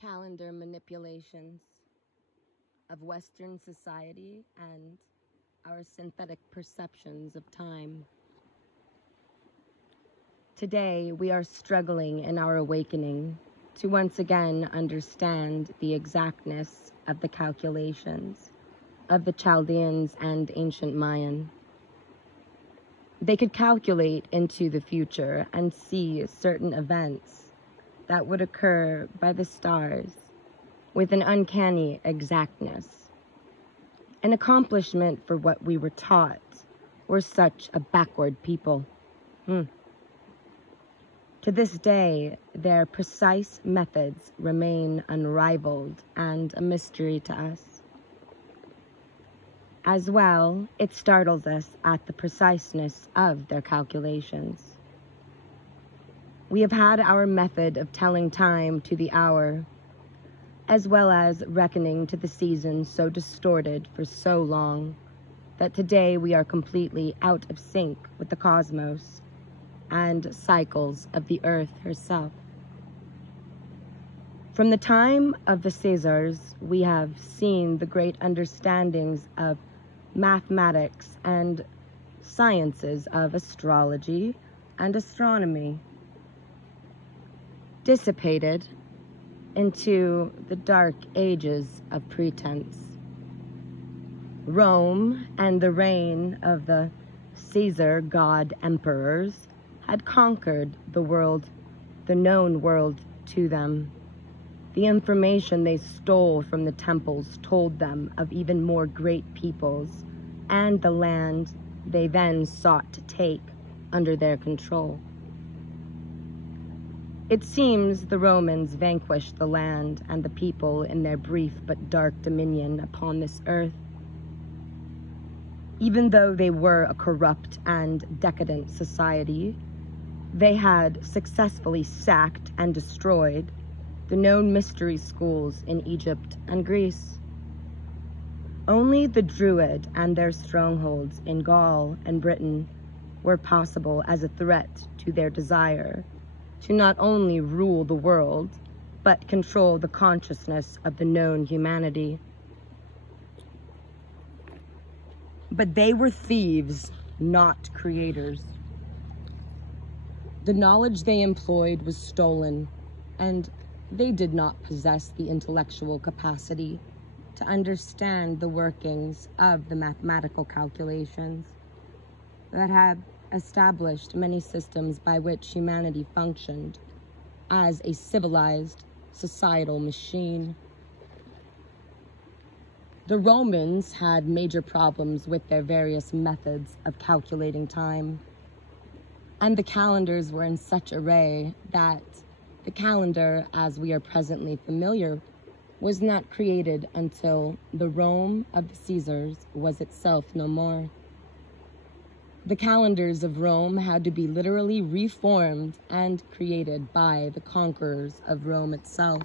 calendar manipulations of Western society and our synthetic perceptions of time. Today, we are struggling in our awakening to once again understand the exactness of the calculations of the Chaldeans and ancient Mayan. They could calculate into the future and see certain events that would occur by the stars with an uncanny exactness, an accomplishment for what we were taught were such a backward people. To this day, their precise methods remain unrivaled and a mystery to us. As well, it startles us at the preciseness of their calculations. We have had our method of telling time to the hour, as well as reckoning to the seasons so distorted for so long that today we are completely out of sync with the cosmos and cycles of the earth herself. From the time of the Caesars, we have seen the great understandings of mathematics and sciences of astrology and astronomy dissipated into the dark ages of pretense. Rome and the reign of the Caesar god emperors had conquered the world, the known world to them. The information they stole from the temples told them of even more great peoples and the land they then sought to take under their control. It seems the Romans vanquished the land and the people in their brief but dark dominion upon this earth. Even though they were a corrupt and decadent society, they had successfully sacked and destroyed the known mystery schools in Egypt and Greece. Only the Druid and their strongholds in Gaul and Britain were possible as a threat to their desire to not only rule the world, but control the consciousness of the known humanity. But they were thieves, not creators. The knowledge they employed was stolen, and they did not possess the intellectual capacity to understand the workings of the mathematical calculations that had established many systems by which humanity functioned as a civilized societal machine. The Romans had major problems with their various methods of calculating time, and the calendars were in such array that the calendar, as we are presently familiar, was not created until the Rome of the Caesars was itself no more. The calendars of Rome had to be literally reformed and created by the conquerors of Rome itself.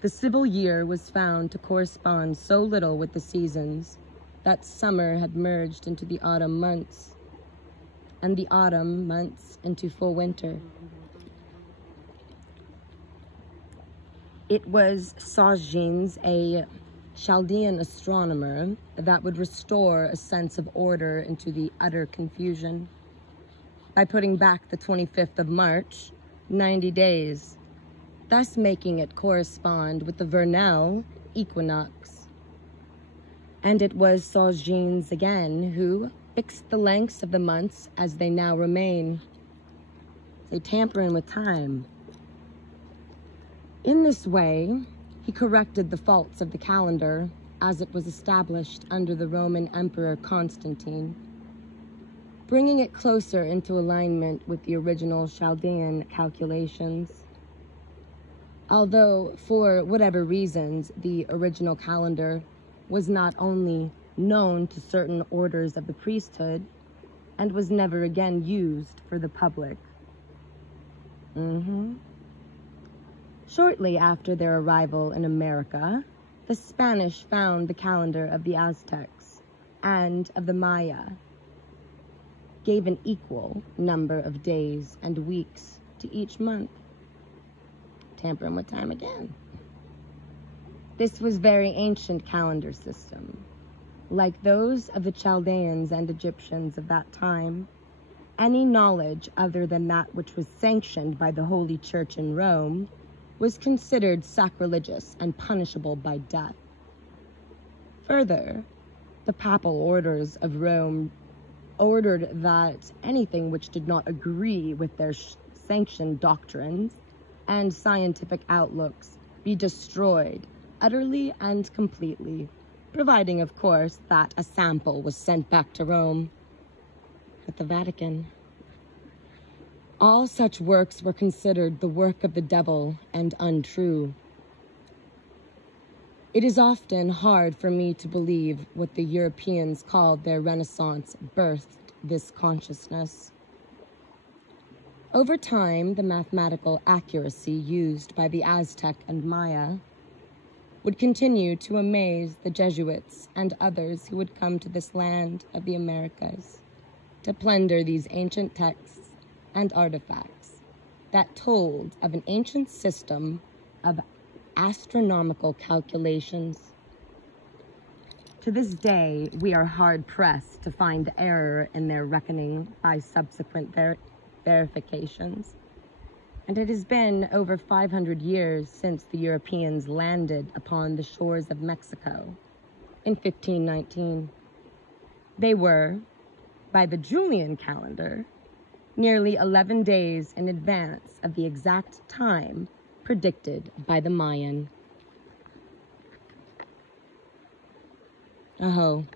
The civil year was found to correspond so little with the seasons that summer had merged into the autumn months, and the autumn months into full winter. It was Sosgenes, a Chaldean astronomer, that would restore a sense of order into the utter confusion by putting back the 25th of March 90 days, thus making it correspond with the vernal equinox. And it was Sosgenes again who fixed the lengths of the months as they now remain. They tampering with time. In this way, he corrected the faults of the calendar as it was established under the Roman Emperor Constantine, bringing it closer into alignment with the original Chaldean calculations. Although, for whatever reasons, the original calendar was not only known to certain orders of the priesthood and was never again used for the public. Shortly after their arrival in America, the Spanish found the calendar of the Aztecs and of the Maya, gave an equal number of days and weeks to each month. tampering with time again. This was very ancient calendar system. Like those of the Chaldeans and Egyptians of that time, any knowledge other than that which was sanctioned by the Holy Church in Rome was considered sacrilegious and punishable by death. Further, the papal orders of Rome ordered that anything which did not agree with their sanctioned doctrines and scientific outlooks be destroyed utterly and completely, providing, of course, that a sample was sent back to Rome. At the Vatican, all such works were considered the work of the devil and untrue. It is often hard for me to believe what the Europeans called their Renaissance birthed this consciousness. Over time, the mathematical accuracy used by the Aztec and Maya would continue to amaze the Jesuits and others who would come to this land of the Americas to plunder these ancient texts and artifacts that told of an ancient system of astronomical calculations. To this day, we are hard-pressed to find error in their reckoning by subsequent verifications. And it has been over 500 years since the Europeans landed upon the shores of Mexico in 1519. They were, by the Julian calendar, nearly 11 days in advance of the exact time predicted by the Mayan. Aho.